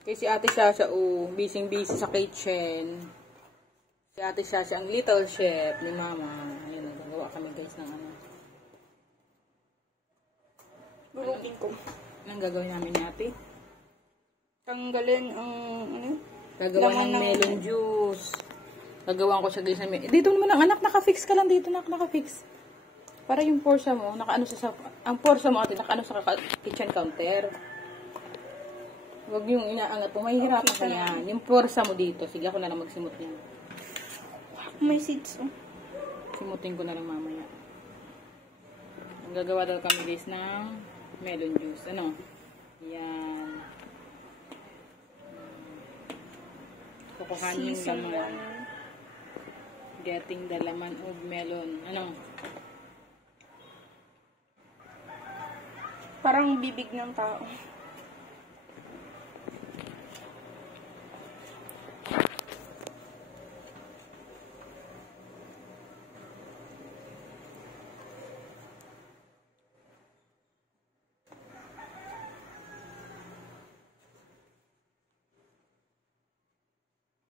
Kaya si Ate Shasha, busy-busy sa kitchen. Si Ate Shasha, ang little chef ni Mama. Ayun, nagagawa kami guys ng ano. Gulugin ko. Anong gagawin namin ni Ate? Tanggalin ang, ano? Gagawa ng melon juice. Gagawa ko siya guys. Dito naman ang anak, naka-fix ka lang dito, naka-fix. Para yung porsa mo, naka-ano sa, ang porsa mo Ate, naka-ano sa kitchen counter. Huwag yung inaangat mo, mahihirapan ka yan. Yung porsa mo dito, sige ako na lang magsimot niya. May seeds, oh. Simutin ko na lang mamaya. Ang gagawa daw kami guys ng melon juice. Ano? Yan. Kukuhanin yung laman. Getting the laman of melon. Ano? Parang bibig ng tao.